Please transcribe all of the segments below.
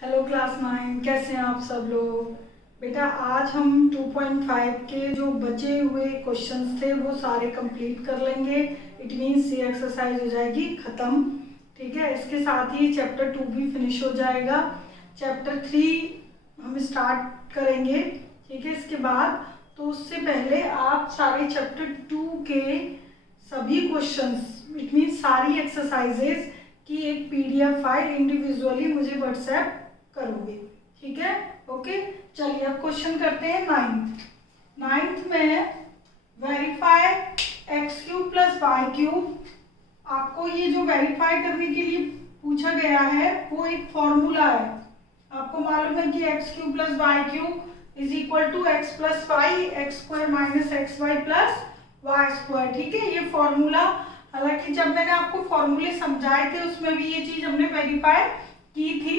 Hello class 9, कैसे हैं आप सब लोग। बेटा आज हम 2.5 के जो बचे हुए क्वेश्चंस थे वो सारे कंप्लीट कर लेंगे। इट मीन्स ये एक्सरसाइज हो जाएगी ख़त्म। ठीक है, इसके साथ ही चैप्टर 2 भी फिनिश हो जाएगा। चैप्टर 3 हम स्टार्ट करेंगे। ठीक है, इसके बाद तो उससे पहले आप सारे चैप्टर 2 के सभी क्वेश्चंस इट मीन्स सारी एक्सरसाइजेज की एक PDF फाइल इंडिविजुअली मुझे व्हाट्सएप करोगे। ठीक है, ओके। चलिए अब क्वेश्चन करते हैं नाइन्थ में verify x cube plus y cube. आपको ये जो वेरीफाई करने के लिए पूछा गया है वो एक फॉर्मूला है। आपको मालूम है कि x cube plus y cube is equal to x plus y x square minus x y plus y square. ठीक है, ये फॉर्मूला, हालांकि जब मैंने आपको फॉर्मूले समझाए थे उसमें भी ये चीज हमने वेरीफाई की थी।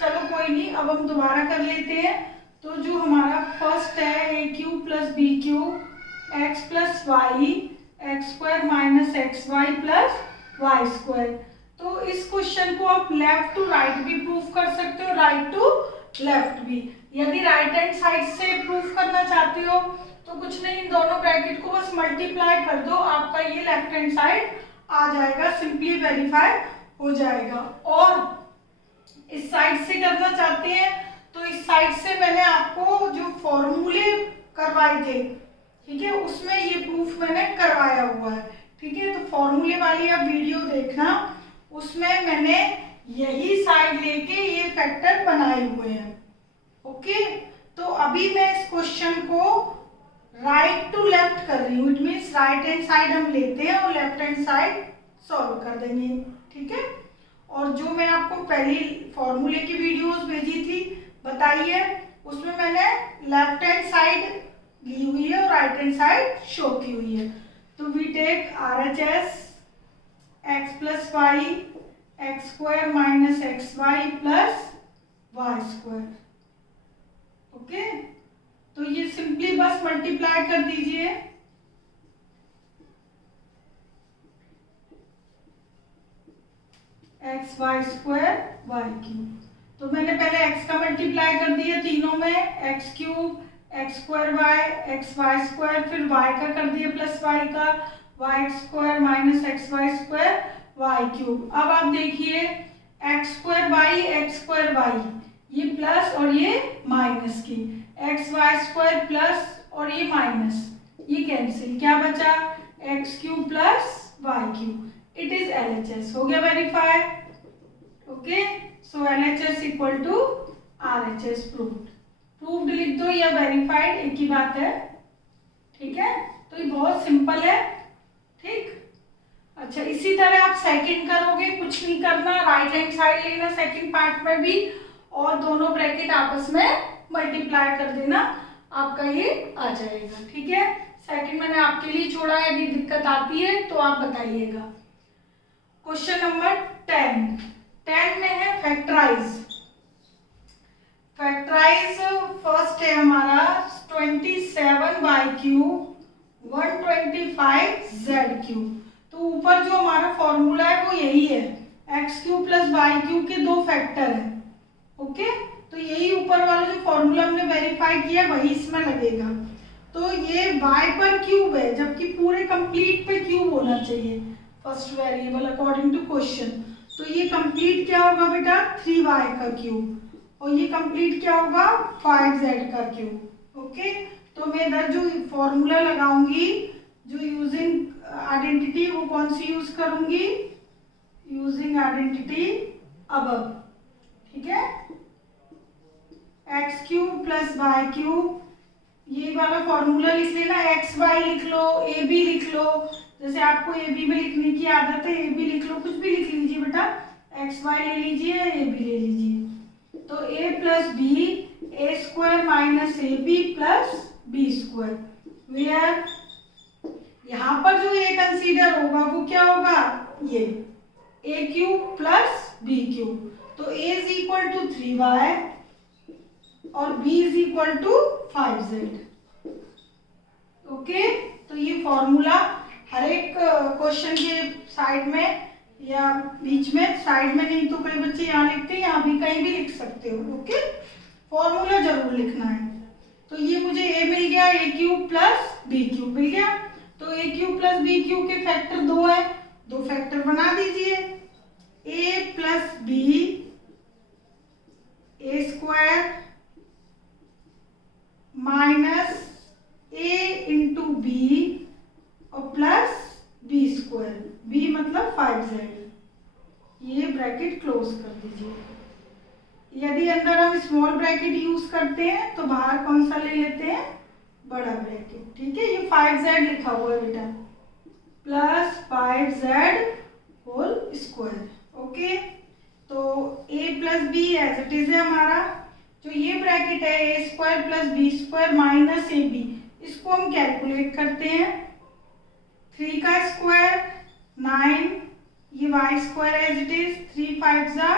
चलो कोई नहीं, अब हम दोबारा कर लेते हैं। तो जो हमारा फर्स्ट है a cube plus b cube x plus y x square minus x y plus y square. तो इस क्वेश्चन को आप लेफ्ट टू राइट भी प्रूफ कर सकते हो, राइट टू लेफ्ट भी। यदि राइट हैंड साइड से प्रूफ करना चाहते हो तो कुछ नहीं, इन दोनों ब्रैकेट को बस मल्टीप्लाई कर दो, आपका ये लेफ्ट हैंड साइड आ जाएगा, सिंपली वेरीफाई हो जाएगा। और इस साइड से करना चाहते हैं तो इस साइड से मैंने आपको जो फॉर्मूले करवाए थे, ठीक है, उसमें ये प्रूफ मैंने करवाया हुआ है। ठीक है, तो फॉर्मूले वाली आप वीडियो देखना, उसमें मैंने यही साइड लेके ये फैक्टर बनाए हुए हैं। ओके, तो अभी मैं इस क्वेश्चन को राइट टू लेफ्ट कर रही हूँ। It means right hand side हम लेते हैं और लेफ्ट हैंड साइड सॉल्व कर देंगे। ठीक है, और जो मैं आपको पहली फॉर्मूले की वीडियोस भेजी थी बताइए, उसमें मैंने लेफ्ट हैंड साइड ली हुई है और राइट हैंड साइड शो की हुई है। तो we take RHS x plus y x square minus x y plus y square. Okay, तो ये सिंपली बस मल्टीप्लाई कर दीजिए। X y square y cube, तो मैंने पहले x का मल्टीप्लाई कर दिया तीनों में, x cube x square y x y square, फिर y का कर दिया प्लस y का y square minus x y square y cube. अब आप देखिए एक्स स्क्वायर वाई ये प्लस और ये माइनस की, एक्स वाई स्क्वायर प्लस और ये माइनस, ये कैंसिल, क्या बचा x cube plus y cube. It is LHS, हो गया verify. Okay, so LHS equal to RHS proved लिख दो या वेरीफाइड, एक ही बात है। ठीक है, तो ये बहुत सिंपल है। ठीक, अच्छा, इसी तरह आप सेकंड करोगे, कुछ नहीं करना, राइट हैंड साइड लेना सेकंड पार्ट में भी और दोनों ब्रैकेट आपस में मल्टीप्लाई कर देना, आपका ये आ जाएगा। ठीक है, सेकंड मैंने आपके लिए छोड़ा है, यदि दिक्कत आती है तो आप बताइएगा। क्वेश्चन नंबर 10 में है फैक्टराइज। फर्स्ट है हमारा 27y क्यूब 125z क्यूब। तो ऊपर जो हमारा फॉर्मूला है वो यही है, x cube plus y cube के दो फैक्टर है। ओके, तो यही ऊपर वाला जो फॉर्मूला हमने वेरीफाई किया वही इसमें लगेगा। तो ये y पर क्यूब है जबकि पूरे कंप्लीट पे क्यूब होना चाहिए first variable according to question. तो ये कंप्लीट क्या होगा बेटा 3y का क्यूब, और ये कंप्लीट क्या होगा 5z का क्यूब। ओके, तो मैं इधर जो फॉर्मूला लगाऊंगी, जो यूजिंग आइडेंटिटी, वो कौन सी यूज करूंगी, यूजिंग आइडेंटिटी अबव। ठीक है, x cube plus y cube, ये वाला फॉर्मूला लिख लेना, एक्स वाई लिख लो, ए बी लिख लो, जैसे आपको ए बी में लिखने की आदत है, ए बी लिख लो, कुछ भी लिख लीजिए बेटा, एक्स वाई ले लीजिए, ए बी ले लीजिए। तो a plus b a square minus a b plus b square, where यहाँ पर जो ए कंसीडर होगा वो क्या होगा, ये a cube plus b cube. तो a is equal to 3y और b is equal to 5z। Okay, तो ये फॉर्मूला हर एक क्वेश्चन के साइड में या बीच में, साइड में नहीं तो कई बच्चे यहाँ लिखते हैं, यहाँ भी कहीं भी लिख सकते हो। ओके, फॉर्मूला जरूर लिखना है। तो ये मुझे a मिल गया, a cube plus b cube मिल गया। तो a cube plus b cube के फैक्टर 2 है, 2 फैक्टर बना दीजिए। a plus b a square minus a into b और प्लस b स्क्वायर, b मतलब 5z। ये ब्रैकेट क्लोज कर दीजिए। यदि अंदर हम स्मॉल ब्रैकेट यूज करते हैं तो बाहर कौन सा ले लेते हैं, बड़ा ब्रैकेट। ठीक है, ये 5z लिखा हुआ है बेटा, plus 5z whole square. Okay, तो a plus b as it is है हमारा। जो ये ब्रैकेट है a square plus b square minus a b, इसको हम कैलकुलेट करते हैं। 3 का स्क्वायर 9, ये y square as it is, 3 5 जा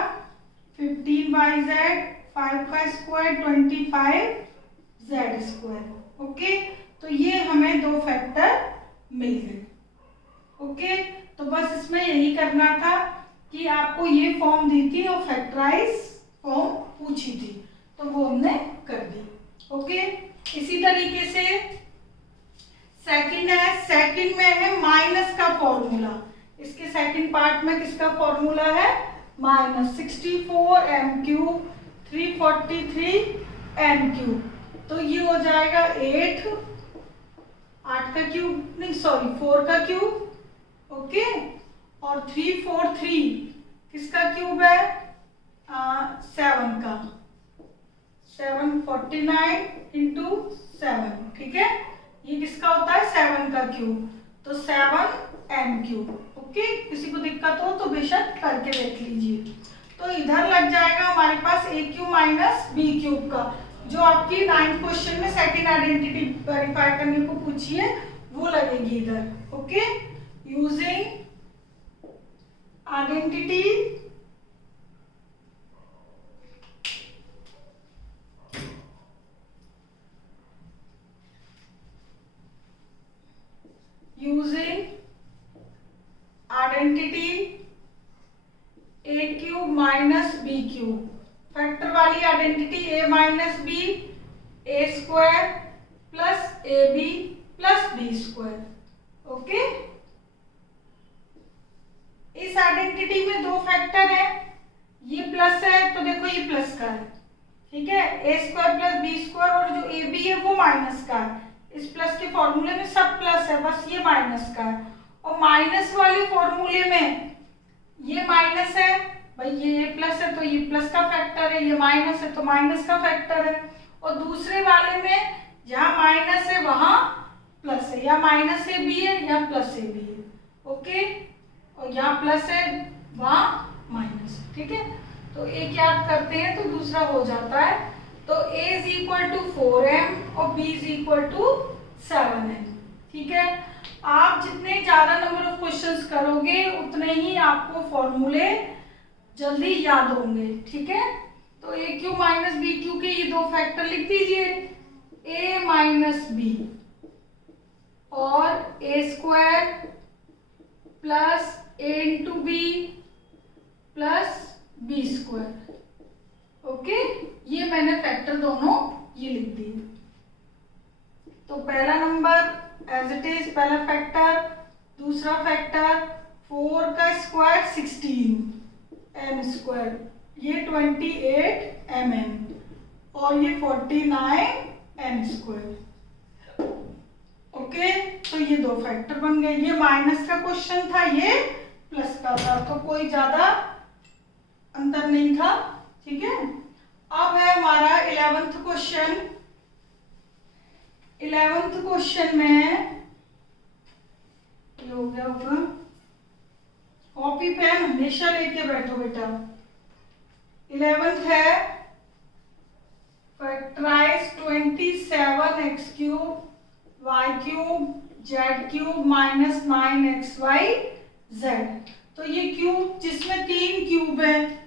15yz, 5 का स्क्वायर 25z स्क्वायर। ओके, तो ये हमें 2 फैक्टर मिल गए। ओके, तो बस इसमें यही करना था कि आपको ये फॉर्म दी थी और फैक्टराइज फॉर्म पूछी थी, तो वो हमने कर दी। ओके, इसी तरीके से सेकंड है, सेकंड में है माइनस का फॉर्मूला। इसके सेकंड पार्ट में किसका फॉर्मूला है, minus 64 m cube 343 n cube. तो ये हो जाएगा 8 का क्यूब नहीं सॉरी 4 का क्यूब। ओके, और 343 किसका क्यूब है, 7 का, 749 इंटू 7। ठीक है, ये किसका होता है, 7 का क्यूब, तो 7 n क्यूब। ओके, किसी को दिक्कत हो तो बेशक करके देख लीजिए। तो इधर लग जाएगा हमारे पास a cube minus b cube का, जो आपकी 9th क्वेश्चन में सेकंड आइडेंटिटी वेरीफाई करने को पूछी है, वो लगेगी इधर। Okay, using identity identity a cube minus b cube, factor वाली identity a minus b, a square plus a b plus b square. Okay, इस आइडेंटिटी में 2 फैक्टर है, ये प्लस है तो देखो ये प्लस का है। ठीक है, a square plus b square, और जो ए बी है वो माइनस का है। इस प्लस के फॉर्मूले में सब प्लस है, बस ये माइनस का है। और माइनस वाले फॉर्मूले में ये माइनस है, भाई ये प्लस है तो ये प्लस का फैक्टर है, ये माइनस है तो माइनस का फैक्टर है। और दूसरे वाले में जहां माइनस है वहां प्लस है, या माइनस ए बी है या प्लस ए बी है। ओके, और यहाँ प्लस है वहां माइनस। ठीक है, तो एक याद करते हैं तो दूसरा हो जाता है। तो a is equal to 4m और b is equal to 7n। ठीक है, आप जितने ज्यादा नंबर ऑफ क्वेश्चंस करोगे उतने ही आपको फॉर्मूले जल्दी याद होंगे। ठीक है, तो a cube minus b cube के ये 2 फैक्टर लिख दीजिए, a माइनस बी और a square plus a into b plus b square. Okay, ये मैंने फैक्टर दोनों ये लिख दिए। तो पहला नंबर एज इट इज, पहला फैक्टर, दूसरा फैक्टर 4 का स्क्वायर 16 m स्क्वायर, ये 28 mm और ये 49 n स्क्वायर। ओके, तो ये 2 फैक्टर बन गए। ये माइनस का क्वेश्चन था, ये प्लस का था, तो कोई ज्यादा अंतर नहीं था। ठीक है, अब है हमारा 11th क्वेश्चन। 11th क्वेश्चन में ये हो गया होगा, कॉपी पेन हमेशा लेके बैठो बेटा। 11th है factorise 27x cube y cube z cube minus 9xy z। तो ये क्यूब जिसमें 3 क्यूब है,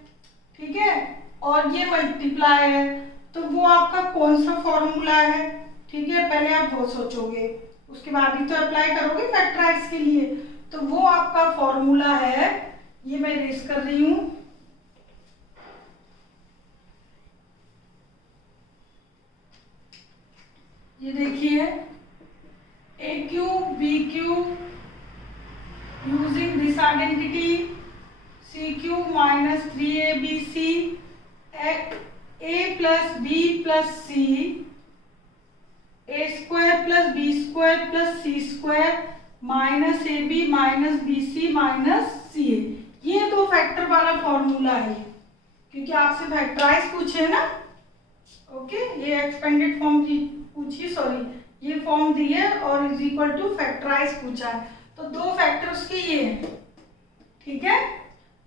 ठीक है, और ये मल्टीप्लाई है, तो वो आपका कौन सा फॉर्मूला है। ठीक है, पहले आप वो सोचोगे, उसके बाद ही तो अप्लाई करोगे फैक्टराइज के लिए। तो वो आपका फॉर्मूला है, ये मैं रेस कर रही हूँ। ये देखिए a cube b cube using this identity c cube minus 3abc a plus b plus c a square plus b square plus c square minus a b minus b c minus c a. ये दो factor वाला formula है, क्योंकि आपसे factorise पूछे ना। Okay, ये expanded form की पूछी, सॉरी ये फॉर्म दी है और इज इक्वल टू फैक्टराइज पूछा है, तो दो फैक्टर्स की ये है। ठीक है,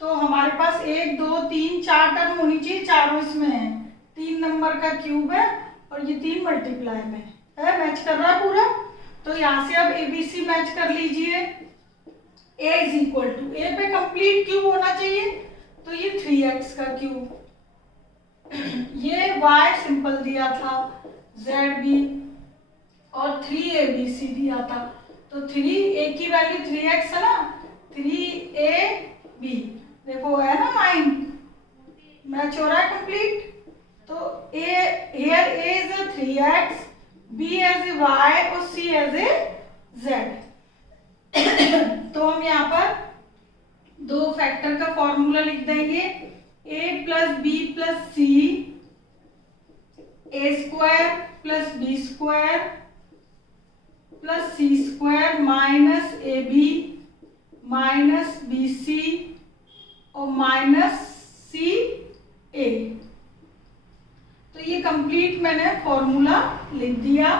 तो हमारे पास 1 2 3 4 टर्म होनी चाहिए, चारों इसमें है। 3 नंबर का क्यूब है और ये 3 मल्टीप्लाई में है, मैच कर रहा है पूरा। तो यहाँ से अब ABC मैच कर लीजिए। A इज इक्वल टू, ए पे कंप्लीट क्यूब होना चाहिए, तो ये 3x का क्यूब, ये y सिंपल दिया था ZB और 3ABC दिया था, तो 3a की वैल्यू 3x है ना, 3ab देखो है ना 9 मैच हो रहा है कंप्लीट। तो a here a is a 3x, b as a y और c as a z। तो हम यहाँ पर दो फैक्टर का फॉर्मूला लिख देंगे, a plus b plus c a square plus b square plus c square minus a b minus b c और माइनस सी ए। तो ये कंप्लीट मैंने फॉर्मूला लिख दिया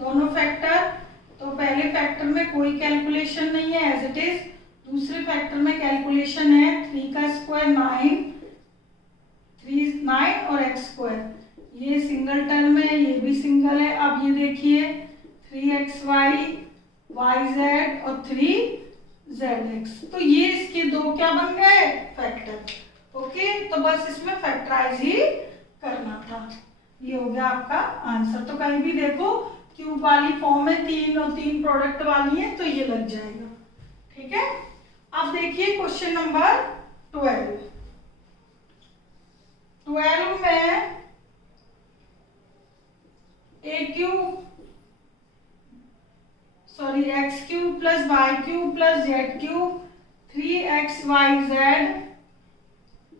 दोनों फैक्टर। तो पहले फैक्टर में कोई कैलकुलेशन नहीं है, एज इट इज। दूसरे फैक्टर में कैलकुलेशन है, 3 का स्क्वायर 9, 3 9 और x स्क्वायर, ये सिंगल टर्म है, ये भी सिंगल है। अब ये देखिए 3xy yz और 3zx, तो ये इसके दो क्या बन गए, फैक्टर। ओके, तो बस इसमें फैक्टराइज ही करना था। ये हो गया आपका आंसर। तो कहीं भी देखो क्यूब वाली फॉर्म में 3 और 3 प्रोडक्ट वाली है, तो ये लग जाएगा। ठीक है, अब देखिए क्वेश्चन नंबर 12 में a cube sorry x cube plus y cube plus z cube 3xyz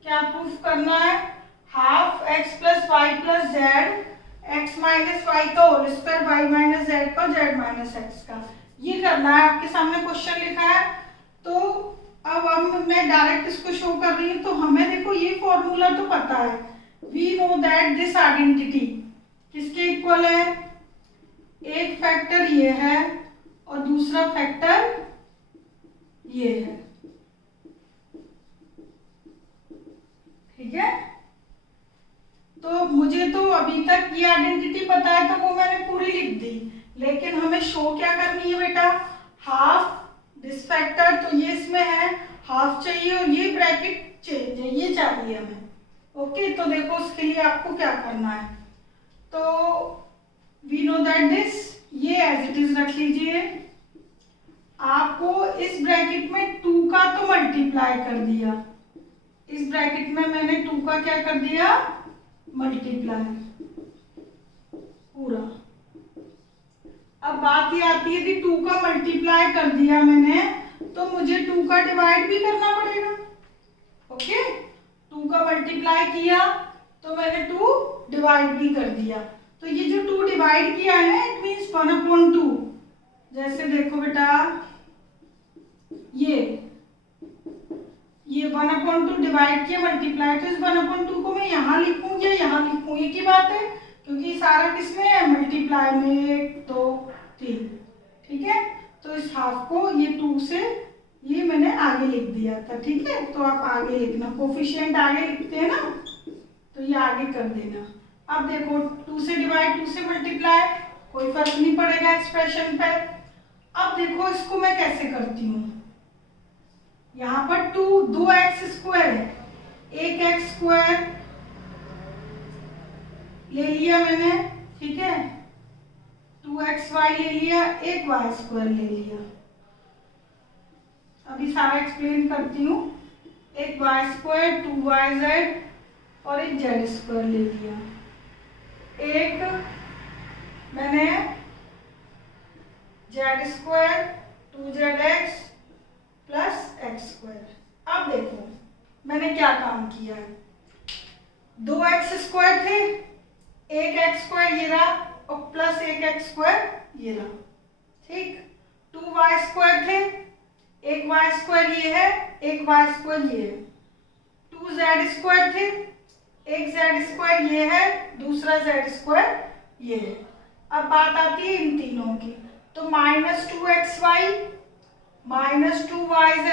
क्या प्रूफ करना है, half x plus y plus z x minus y का whole square y minus z का z माइनस एक्स का, ये करना है। आपके सामने क्वेश्चन लिखा है, तो अब मैं डायरेक्ट इसको शो कर रही हूँ। तो हमें देखो ये फॉर्मूला तो पता है, we know that this identity किसके इक्वल है, एक फैक्टर ये है और दूसरा फैक्टर ये है। ठीक है, तो मुझे तो अभी तक ये आइडेंटिटी पता है, तो वो मैंने पूरी लिख दी। लेकिन हमें शो क्या करनी है बेटा, हाफ दिस फैक्टर, तो ये इसमें है, हाफ चाहिए और ये ब्रैकेट चेंज है, ये चाहिए हमें। ओके, तो देखो उसके लिए आपको क्या करना है, तो वी नो दैट दिस, ये एज इट इज रख लीजिए। आपको इस ब्रैकेट में 2 का तो मल्टीप्लाई कर दिया, इस ब्रैकेट में मैंने 2 का क्या कर दिया, मल्टीप्लाई पूरा। अब बात ये आती है कि 2 का मल्टीप्लाई कर दिया मैंने, तो मुझे 2 का डिवाइड भी करना पड़ेगा। ओके, 2 का मल्टीप्लाई किया तो मैंने 2 डिवाइड भी कर दिया। तो ये जो 2 डिवाइड किया है, इट मीन्स 1/2। जैसे देखो बेटा, ये 1/2 डिवाइड किया, मल्टीप्लाई, तो इस 1/2 को मैं यहाँ लिखूं या यहाँ लिखूं, एक ही बात है, क्योंकि सारा किसमें है, मल्टीप्लाई में, 1 2 3। ठीक है, तो इस हाफ को ये 2 से ये मैंने आगे लिख दिया था। ठीक है, तो आप आगे लिखना, कोफिशिएंट आगे लिखते हैं ना, तो ये आगे कर देना। अब देखो 2 से डिवाइड 2 से मल्टीप्लाई, कोई फर्क नहीं पड़ेगा एक्सप्रेशन पे। अब देखो इसको मैं कैसे करती हूँ, यहाँ पर 2x स्क्वायर है, एक x स्क्वायर ले लिया मैंने। ठीक है, 2xy ले लिया, एक y स्क्वायर ले लिया। अभी सारा एक्सप्लेन करती हूँ। एक वाई स्क्वायर, 2yz और एक जेड स्क्वायर ले लिया। एक मैंने Z square 2zx plus x square. अब देखो मैंने क्या काम किया है, 2x स्क्वायर थे, एक एक्स स्क्वायर ये रहा और प्लस एक एक्स स्क्वायर ये रहा, ठीक। 2y स्क्वायर थे, एक वाई स्क्वायर ये है, एक वाई स्क्वायर ये है। 2z स्क्वायर थे, एक जेड स्क्वायर ये है, दूसरा जेड स्क्वायर ये है। अब बात आती है इन तीनों की, तो -2xy, -2yz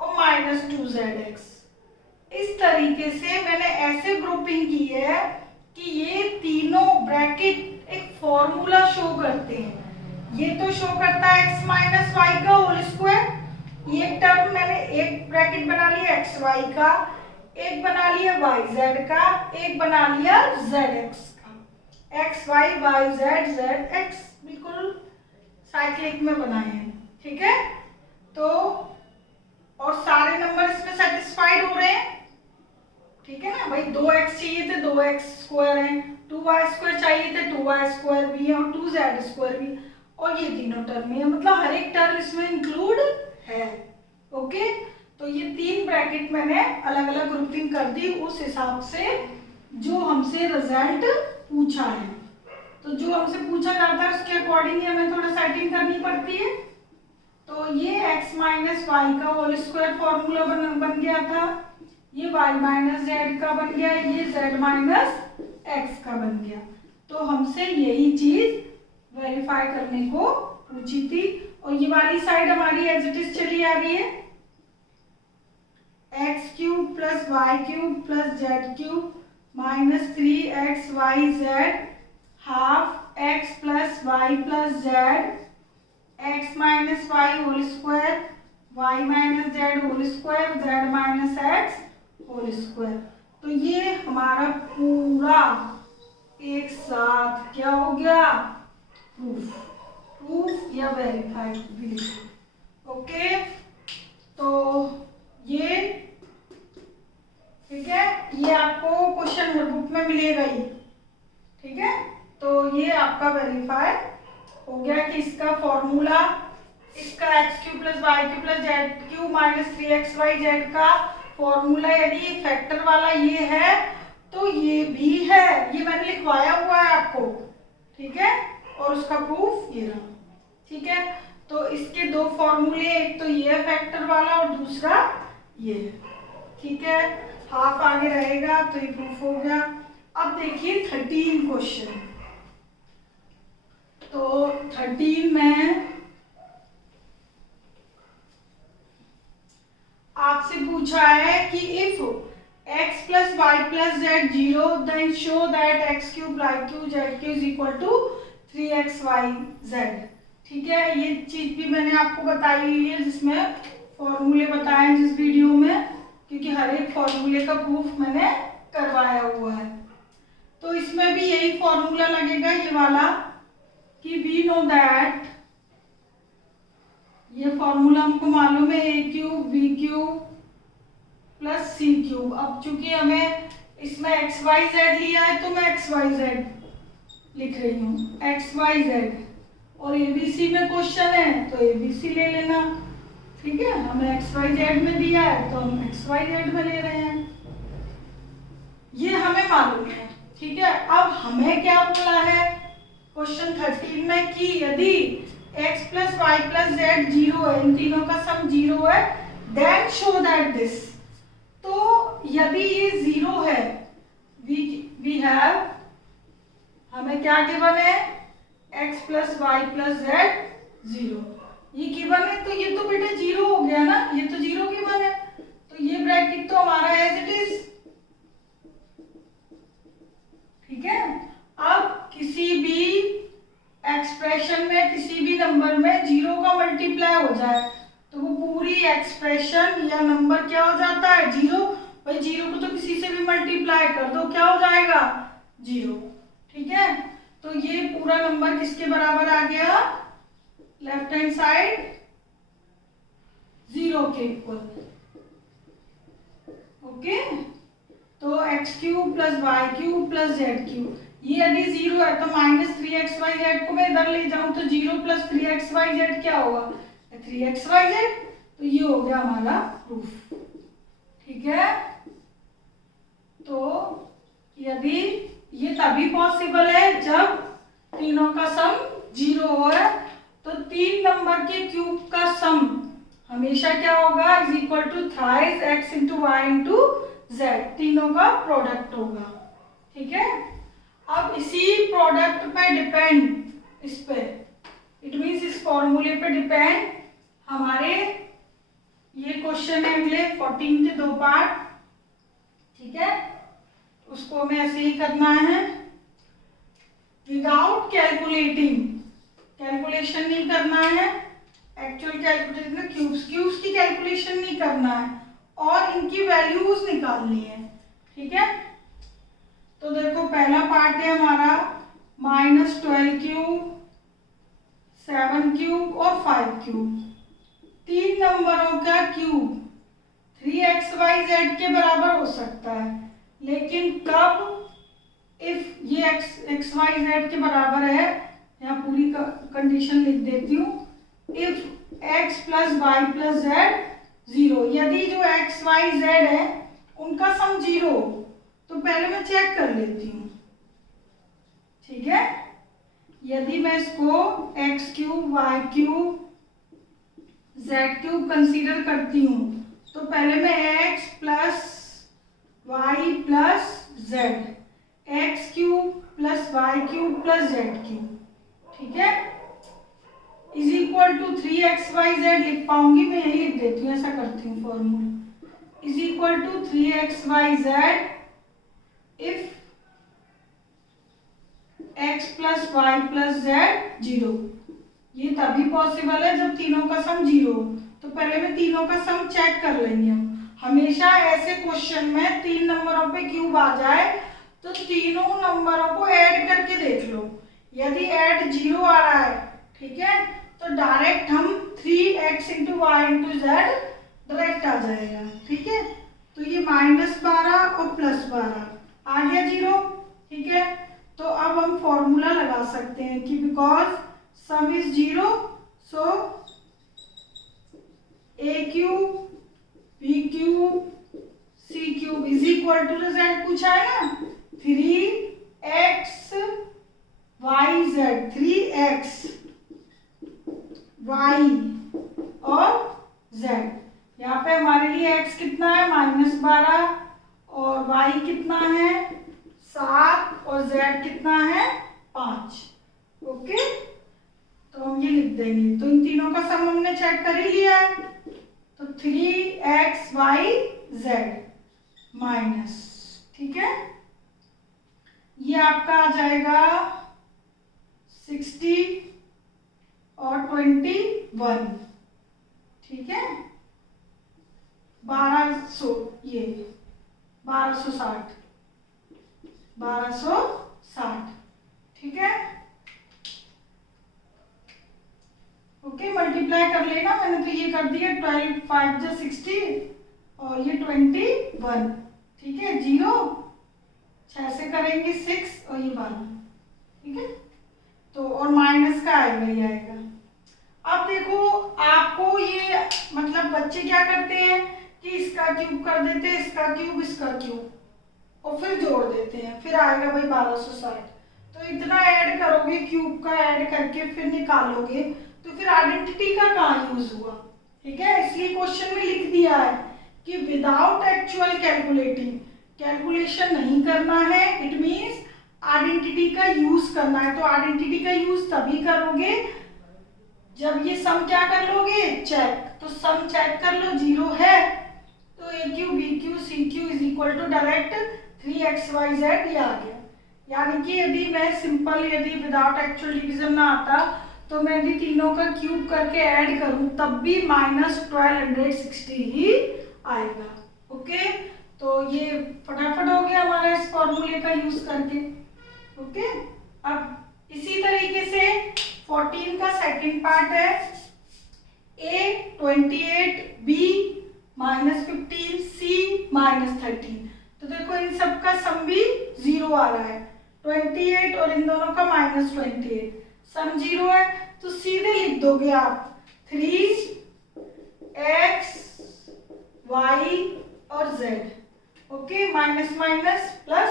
और -2zx। इस तरीके से मैंने ऐसे ग्रुपिंग की है कि ये तीनों ब्रैकेट एक फॉर्मूला शो करते हैं। ये तो शो करता है x माइनस वाई का होल स्क्वायर, ये टर्म मैंने एक ब्रैकेट बना लिया एक्स वाई का, एक बना लिया वाई जेड का, एक बना लिया जेड एक्स का। X y y z z x बिल्कुल साइक्लिक में बनाए हैं, ठीक है। तो और सारे नंबर इसमें सेटिस्फाइड हो रहे हैं, ठीक है ना भाई। 2x चाहिए थे 2x स्क्वायर है, 2y स्क्वायर चाहिए थे 2y स्क्वायर भी है और 2z स्क्वायर भी, और ये तीनों टर्म है, मतलब हर एक टर्म इसमें इंक्लूड है। ओके, तो ये तीन ब्रैकेट मैंने अलग अलग ग्रुपिंग कर दी उस हिसाब से जो हमसे रिजल्ट पूछा है। तो जो हमसे पूछा जाता है उसके अकॉर्डिंग हमें थोड़ा सेटिंग करनी पड़ती है। तो ये x माइनस वाई का होल स्क्वायर फॉर्मूला बन गया था, ये y माइनस जेड का बन गया, ये z माइनस एक्स का बन गया। तो हमसे यही चीज वेरीफाई करने को पूछी थी, और ये वाली साइड हमारी एज इट इज चली आ रही है, x cube plus y cube plus z cube minus 3xyz half x plus y plus z x minus y whole square y minus z whole square z minus x whole square. तो ये हमारा पूरा एक साथ क्या हो गया, proof या वेरीफाइड भी लिखो। ओके, तो ये ठीक है, ये आपको क्वेश्चन नोटबुक में मिलेगा ही, ठीक है। तो ये आपका वेरीफाई हो गया कि इसका फॉर्मूला, इसका x cube plus y cube plus z cube minus 3xyz का फॉर्मूला यदि फैक्टर वाला ये है तो ये भी है, ये मैंने लिखवाया हुआ है आपको, ठीक है। और उसका प्रूफ ये रहा, ठीक है। तो इसके दो फॉर्मूले, एक तो ये है फैक्टर वाला और दूसरा ये है, ठीक है। हाफ आगे रहेगा तो ये प्रूफ हो गया। अब देखिए 13 क्वेश्चन। तो 13 में आपसे पूछा है कि if x plus y plus z 0 then show that x cube y cube z cube is equal to 3xyz, ठीक है। ये चीज भी मैंने आपको बताई हुई है जिसमें फॉर्मूले बताए जिस वीडियो में, क्योंकि हर एक फॉर्मूले का प्रूफ मैंने करवाया हुआ है। तो इसमें भी यही फॉर्मूला लगेगा ये वाला कि वी नो दैट, ये फॉर्मूला हमको मालूम है a cube b cube plus c cube. अब चूंकि हमें इसमें एक्स वाई जेड लिया है तो मैं एक्स वाई जेड लिख रही हूँ, एक्स वाई जेड, और एबीसी में क्वेश्चन है तो एबीसी ले लेना, ठीक है। हमें एक्स वाई जेड में दिया है तो हम एक्स वाई जेड में ले रहे हैं, ये हमें मालूम है, ठीक है। अब हमें क्या बोला है क्वेश्चन 13 में कि यदि x plus y plus z 0 है, इन तीनों का सम 0 है, देन शो दैट दिस। तो यदि ये 0 है, वी हैव, हमें क्या गिवन है, x plus y plus z 0, ये गिवन है। तो ये तो बेटा 0 हो गया ना, ये तो 0 गिवन है, तो ये ब्रैकेट तो हमारा एज इट इज, ठीक है। अब किसी भी एक्सप्रेशन में, किसी भी नंबर में 0 का मल्टीप्लाई हो जाए तो वो पूरी एक्सप्रेशन या नंबर क्या हो जाता है, 0। भाई 0 को तो किसी से भी मल्टीप्लाई कर दो, क्या हो जाएगा, 0, ठीक है। तो ये पूरा नंबर किसके बराबर आ गया, लेफ्ट हैंड साइड 0 के इक्वल, ओके, तो x cube plus y cube plus z cube, ये यदि 0 है तो माइनस 3xyz को मैं इधर ले जाऊं तो 0 प्लस 3xyz क्या होगा, 3xyz। तो ये हो गया हमारा प्रूफ। ठीक है, तो यदि ये तभी पॉसिबल है जब तीनों का सम 0 हो, तो 3 नंबर के क्यूब का सम हमेशा क्या होगा, is equal to thrice x into y into z, तीनों का प्रोडक्ट होगा। ठीक है, अब इसी प्रोडक्ट पे डिपेंड, इस पे इट मीन्स इस फॉर्मूले पे डिपेंड हमारे ये क्वेश्चन है अगले 14 के 2 पार्ट। ठीक है, उसको हमें ऐसे ही करना है विदाउट कैलकुलेटिंग, कैलकुलेशन नहीं करना है, एक्चुअल कैलकुलेशन क्यूब्स की कैलकुलेशन नहीं करना है और इनकी वैल्यूज निकालनी है। ठीक है, तो देखो पहला पार्ट है हमारा -12 क्यूब, 7 क्यूब और 5 क्यूब, 3 नंबरों का क्यूब 3xyz के बराबर हो सकता है, लेकिन कब, इफ ये xyz के बराबर है, यहाँ पूरी कंडीशन लिख देती हूँ, if x plus y plus z 0, यदि जो x y z है उनका सम 0, तो पहले मैं चेक कर लेती हूँ। ठीक है, यदि मैं इसको x cube y cube z cube consider करती हूँ, तो पहले मैं x plus y plus z, x cube plus y cube plus z cube, ठीक है, इज इक्वल टू 3xyz लिख पाऊंगी, मैं यही लिख देती हूँ, ऐसा करती हूँ formula, is equal to 3xyz if x plus y plus z 0। ये तभी पॉसिबल है जब तीनों का सम 0 हो। तो पहले मैं तीनों का सम चेक कर लेंगे हम। हमेशा ऐसे क्वेश्चन में 3 नंबरों पे क्यूब आ जाए तो तीनों नंबरों को ऐड करके देख लो। यदि ऐड 0 आ रहा है, ठीक है, तो डायरेक्ट हम 3x into y into z direct आ जाएगा। ठीक है, तो ये -12 और +12 आ गया 0। ठीक है, तो अब हम फॉर्मूला लगा सकते हैं कि because sum is 0, so a cube b cube c cube is equal to result पूछा है ना 3x y z, 3x y और z। यहाँ पे हमारे लिए x कितना है -12 और y कितना है 7 और z कितना है 5। ओके, तो हम ये लिख देंगे। तो इन तीनों का सम हमने चेक कर ही लिया है, तो 3xy z माइनस, ठीक है, ये आपका आ जाएगा 60 और 21, ठीक है, 1200, ये 1260, ठीक है। ओके, मल्टीप्लाई कर लेना, मैंने तो ये कर दिया 12 5 जा 60 और ये 21, ठीक है, 0 6 से करेंगे 6 और ये 12, ठीक है, तो और माइनस का आएगा, ये आएगा। अब देखो आपको ये मतलब बच्चे क्या करते हैं कि इसका क्यूब कर देते हैं, इसका क्यूब और फिर जोड़ देते हैं, फिर आएगा भाई 1260। तो इतना ऐड करोगे, क्यूब का ऐड करके फिर निकालोगे, तो फिर आइडेंटिटी का कहाँ यूज हुआ। ठीक है, इसलिए क्वेश्चन में लिख दिया है कि विदाउट एक्चुअल कैलकुलेटिंग, कैलकुलेशन नहीं करना है, इट मीन्स आइडेंटिटी का यूज करना है। तो आइडेंटिटी का यूज तभी करोगे जब ये सम क्या कर लोगे, चेक। तो सम चेक कर लो, 0 है तो a cube b cube c cube is equal to direct 3xyz, ये आ गया। यानी कि यदि मैं सिंपल, यदि विदाउट एक्चुअल डिवीजन ना आता तो मैं यदि तीनों का क्यूब करके ऐड करूं तब भी -1260 ही आएगा। ओके, तो ये फटाफट हो गया हमारा इस फॉर्मूले का यूज करके। ओके, अब इसी तरीके से 14 का सेकंड पार्ट है, a 28 b -15, C -13। तो देखो इन सब का सम भी 0 आ रहा है, 28 और इन दोनों का -28, सम 0 है। तो सीधे लिख दोगे आप 3x y और z। Okay, minus minus plus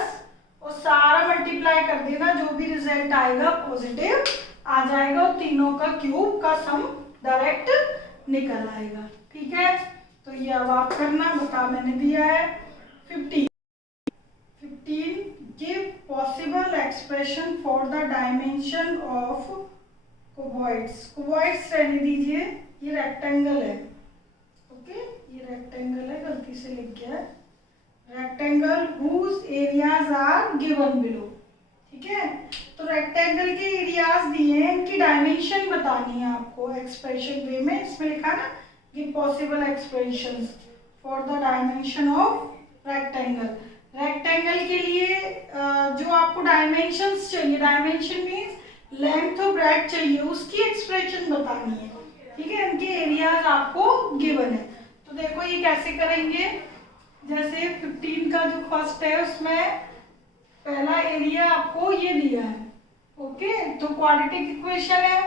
और सारा मल्टीप्लाई कर देना, जो भी रिजल्ट आएगा पॉजिटिव आ जाएगा और तीनों का क्यूब का सम डायरेक्ट निकल आएगा। ठीक है, तो ये अब आप करना, बता मैंने दिया है 15 give possible expression for the dimension of cuboids. Cuboids रहने दीजिए, ये रेक्टेंगल है। ओके, ये रेक्टेंगल है, गलती से लिख गया है, rectangle whose areas are given below. ठीक है, तो रेक्टेंगल के एरियाज दिए हैं, इनकी डायमेंशन बतानी है आपको एक्सप्रेशन वे में। इसमें लिखा ना give possible expressions for the dimension of rectangle. Rectangle के लिए जो आपको डायमेंशंस चाहिए, डायमेंशन मीन्स लेंथ और ब्रेड्थ चाहिए, उसकी एक्सप्रेशन बतानी है। ठीक है, इनके एरियाज आपको गिवन है। तो देखो ये कैसे करेंगे, जैसे 15 का जो फर्स्ट है उसमें पहला एरिया आपको ये दिया है। ओके, तो क्वाड्रेटिक इक्वेशन है,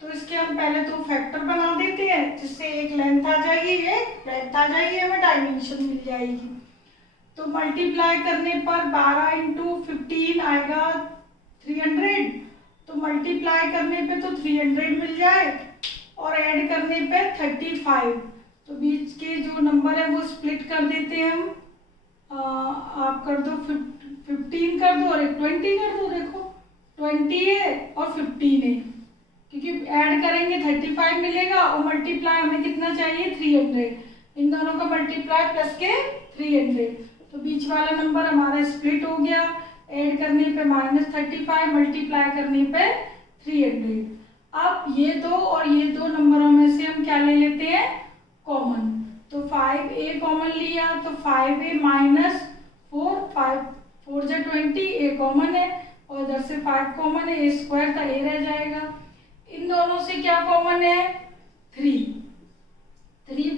तो इसके हम पहले तो फैक्टर बना देते हैं, जिससे एक लेंथ आ जाएगी, एक ब्रेड्थ आ जाएगी, हमें डायमेंशन मिल जाएगी। तो मल्टीप्लाई करने पर 12 × 15 आएगा 300, तो मल्टीप्लाई करने पे तो 300 मिल जाए और ऐड करने पे 35। तो बीच के जो नंबर है वो स्प्लिट कर देते हैं हम। आप कर दो 15 कर दो और एक 20 कर दो। देखो 20 है और 15 है, क्योंकि ऐड करेंगे 35 मिलेगा और मल्टीप्लाई हमें कितना चाहिए 300। इन दोनों का मल्टीप्लाई प्लस के 300, तो बीच वाला नंबर हमारा स्प्लिट हो गया। ऐड करने पे -35, मल्टीप्लाई करने पे 300। अब ये दो और ये दो नंबरों में से हम क्या ले लेते हैं, कॉमन। तो 5a कॉमन लिया तो 5a -4, 5 4 जा 20, a कॉमन है और इधर से 5 कॉमन है, a स्क्वायर का a रह जाएगा। इन दोनों से क्या कॉमन है, 3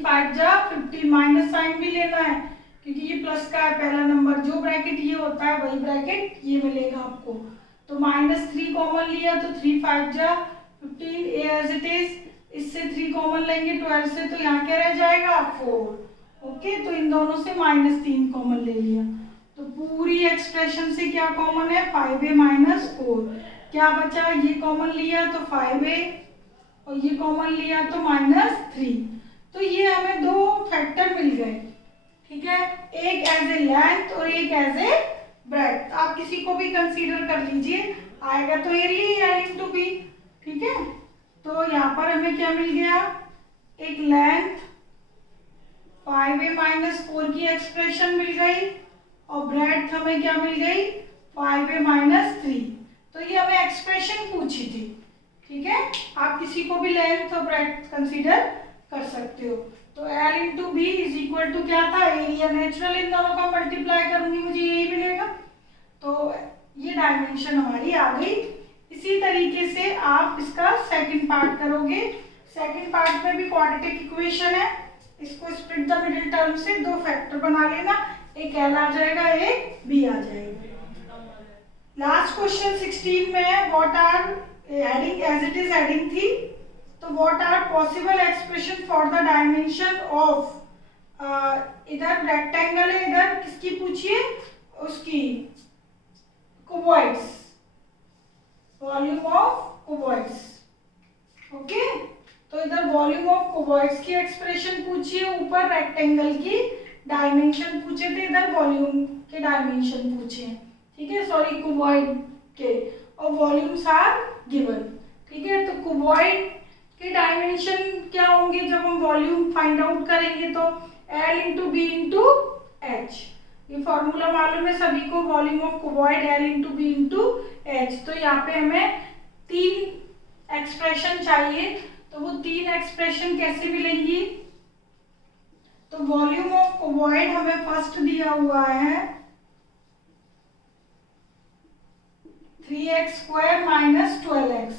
5 जा 50, माइनस साइन भी लेना है क्योंकि ये प्लस का है पहला नंबर, जो ब्रैकेट ये होता है वही ब्रैकेट ये मिलेगा आपको। तो -3 कॉमन लिया तो 3 5 जा 15, a एज इट इज। इससे 3 कॉमन लेंगे 12 से, तो यहाँ क्या रह जाएगा 4। ओके, तो इन दोनों से -3 कॉमन ले लिया, तो पूरी एक्सप्रेशन से क्या कॉमन है, 5a -4। क्या बचा, ये कॉमन लिया तो 5a और ये कॉमन लिया तो -3। तो ये हमें दो फैक्टर मिल गए। ठीक है, एक एज ए लेंथ और एक एज ए ब्रेड्थ। आप किसी को भी कंसीडर कर लीजिए, आएगा तो एरिया L × B। ठीक है, तो यहाँ पर हमें क्या मिल गया, एक लेंथ 5a -4 की एक्सप्रेशन मिल गई और ब्रेड्थ हमें क्या मिल गई, 5a -3। तो ये हमें एक्सप्रेशन पूछी थी। ठीक है, आप किसी को भी लेंथ और ब्रेड्थ कंसीडर कर सकते हो। तो L × B = क्या था, एरिया नेचुरल, इन दोनों का मल्टीप्लाई करूंगी मुझे यही मिलेगा। तो ये डायमेंशन हमारी आ गई। इसी तरीके से आप इसका सेकंड पार्ट करोगे। सेकंड पार्ट में भी क्वाड्रेटिक इक्वेशन है, इसको स्प्लिट द मिडिल टर्म से दो फैक्टर बना लेना, एक L आ जाएगा, एक B आ जाएगा। लास्ट क्वेश्चन 16 में what are heading as it is heading थी, तो what are possible expression for the dimension of, इधर रेक्टेंगल है, इधर किसकी पूछिए, उसकी cuboids, volume of cuboids. Okay, तो इधर वॉल्यूम ऑफ क्यूबॉइड्स की एक्सप्रेशन पूछिए, ऊपर रेक्टेंगल की डायमेंशन पूछे थे, इधर वॉल्यूम के डायमेंशन पूछे। ठीक है, सॉरी क्यूबॉइड के, और वॉल्यूम्स आर गिवन। ठीक है, तो क्यूबॉइड के डायमेंशन क्या होंगे जब हम वॉल्यूम फाइंड आउट करेंगे, तो L × B × H। ये फॉर्मूला मालूम है सभी को, volume of cuboid L × B × H। तो यहाँ पे हमें 3 एक्सप्रेशन चाहिए, तो वो 3 एक्सप्रेशन कैसे मिलेंगी, तो वॉल्यूम ऑफ क्यूबॉइड हमें फर्स्ट दिया हुआ है 3x² - 12x।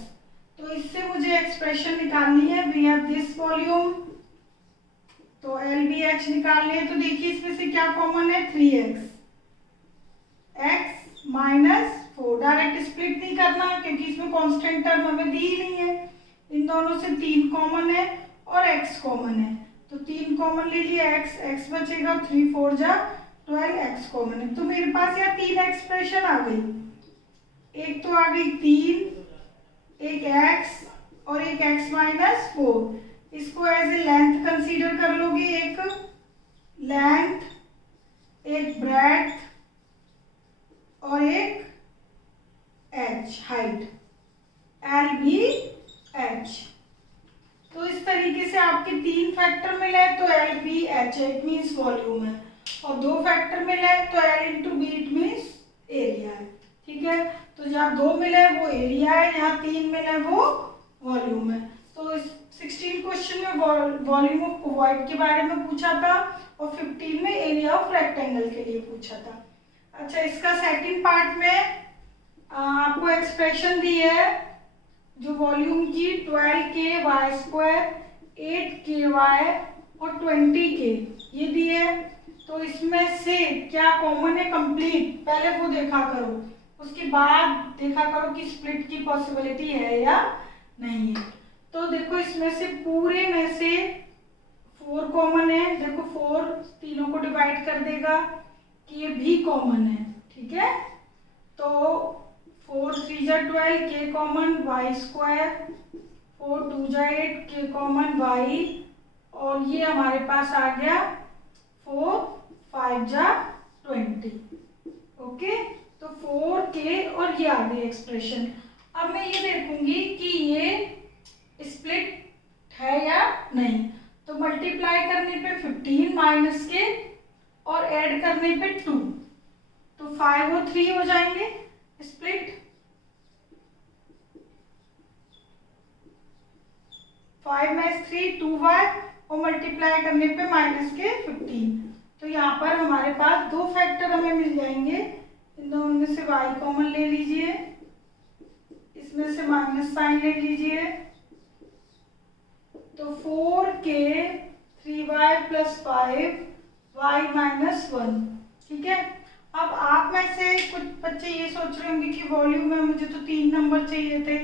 तो इससे मुझे एक्सप्रेशन निकालनी है, वी हैव दिस वॉल्यूम तो LBH निकालने हैं तो देखिए इसमें से क्या कॉमन है, 3x, x minus 4। Direct split नहीं करना क्योंकि इसमें कांस्टेंट टर्म हमें दी ही नहीं है। इन दोनों से 3 कॉमन है और x कॉमन है, तो 3 कॉमन ले लिया, x बचेगा, 3 4 जा 12, x कॉमन है। तो मेरे पास यहाँ 3 एक्सप्रेशन आ गई। एक तो आ गई 3, एक x और एक x माइनस 4। इसको एज ए लेंथ कंसीडर कर लोगे, एक लेंथ, एक ब्रेड्थ और एक h हाइट, LBH। तो इस तरीके से आपके 3 फैक्टर मिले तो LBH इट मीन्स वॉल्यूम है, और 2 फैक्टर मिले तो L into B it means area है। ठीक है, तो जहाँ 2 मिले वो एरिया है, यहाँ 3 मिले वो वॉल्यूम है। तो इस 16 क्वेश्चन में वॉल्यूम ऑफ क्यूबॉइड के बारे में पूछा था और 15 में एरिया ऑफ रेक्टेंगल के लिए पूछा था। अच्छा, इसका सेकंड पार्ट में आपको एक्सप्रेशन दी है जो वॉल्यूम की 12k Y square, 8k Y और 20k ये दी है। तो इसमें से क्या कॉमन है कंप्लीट, पहले वो देखा करो, उसके बाद देखा करो कि स्प्लिट की पॉसिबिलिटी है या नहीं है। तो देखो इसमें से पूरे में से 4 कॉमन है, देखो 4 तीनों को डिवाइड कर देगा, k भी कॉमन है। ठीक है, तो 4 3 जा 12, k कॉमन, y स्क्वायर, 4 2 जा 8, k कॉमन y, और ये हमारे पास आ गया 4 5 जा 20। ओके, तो 4k और ये आ गई एक्सप्रेशन। अब मैं ये देखूंगी कि ये स्प्लिट है या नहीं। तो मल्टीप्लाई करने पे 15 माइनस के और ऐड करने पे 2, तो 5 और 3 हो जाएंगे स्प्लिट। 5 में 3 2y और मल्टीप्लाई करने पे माइनस के 15। तो यहाँ पर हमारे पास 2 फैक्टर हमें मिल जाएंगे। इन दोनों में से y कॉमन ले लीजिए, इसमें से माइनस साइन ले लीजिए, तो 4k 3y plus 5y minus 1। ठीक है, अब आप में से कुछ बच्चे ये सोच रहे होंगे कि वॉल्यूम में मुझे तो 3 नंबर चाहिए थे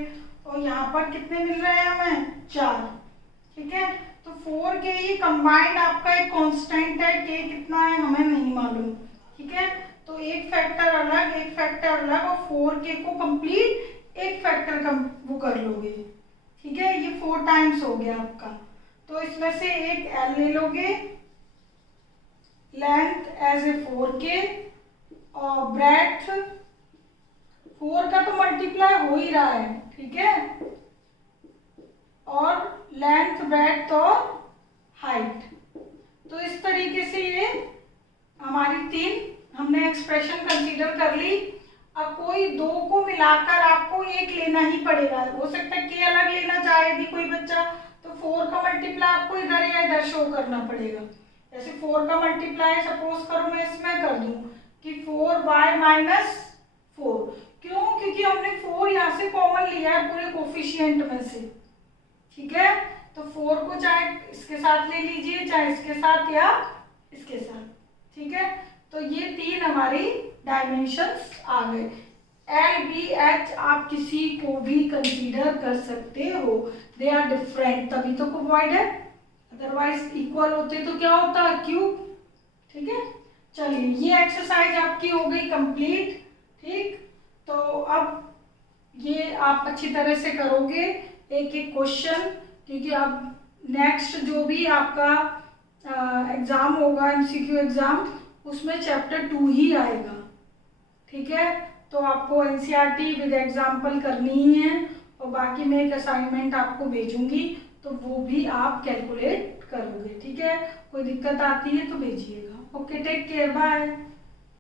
और यहाँ पर कितने मिल रहे हैं हमें, 4। ठीक है, तो 4k ये कंबाइंड आपका एक कांस्टेंट है, k कितना है हमें नहीं मालूम। ठीक है, तो एक फैक्टर अलग, एक फैक्टर अलग, और 4k को कंप्लीट एक फैक्टर का वो कर लोगे। ठीक है, ये 4 टाइम्स हो गया आपका। तो इसमें से एक L ले लोगे, लेंथ एज ए 4k और ब्रेड्थ 4 का तो मल्टीप्लाई हो ही रहा है। ठीक है, और लेंथ, ब्रेड्थ और हाइट। तो इस तरीके से ये हमारी 3 हमने एक्सप्रेशन कंसीडर कर ली। अब कोई 2 को मिलाकर आपको एक लेना ही पड़ेगा। हो सकता है कि अलग लेना चाहे भी कोई बच्चा, तो 4 का मल्टीप्लाई आपको इधर या इधर शो करना पड़ेगा। जैसे 4 का मल्टीप्लाई सपोज करो मैं इसमें कर दूं कि 4y माइनस 4। क्यों? क्योंकि हमने 4 यहाँ से कॉमन लिया है पूरे कोफिशिएंट में से। ठीक है, तो 4 को चाहे इसके साथ ले लीजिए, चाहे इसके साथ या इसके साथ। ठीक है, तो ये 3 हमारी डायमेंशंस आ गए। LBH आप किसी को भी कंसीडर कर सकते हो, दे आर डिफरेंट, तभी तो क्यूबॉइड है, अदरवाइज इक्वल होते तो क्या होता है, क्यूब। ठीक है, चलिए ये एक्सरसाइज आपकी हो गई कंप्लीट। ठीक, तो अब ये आप अच्छी तरह से करोगे एक एक क्वेश्चन, क्योंकि अब नेक्स्ट जो भी आपका एग्जाम होगा, MCQ एग्जाम, उसमें चैप्टर 2 ही आएगा। ठीक है, तो आपको NCERT विद एग्जाम्पल करनी ही है, और बाकी मैं एक असाइनमेंट आपको भेजूंगी तो वो भी आप कैलकुलेट करोगे। ठीक है, कोई दिक्कत आती है तो भेजिएगा। Okay, take care, bye.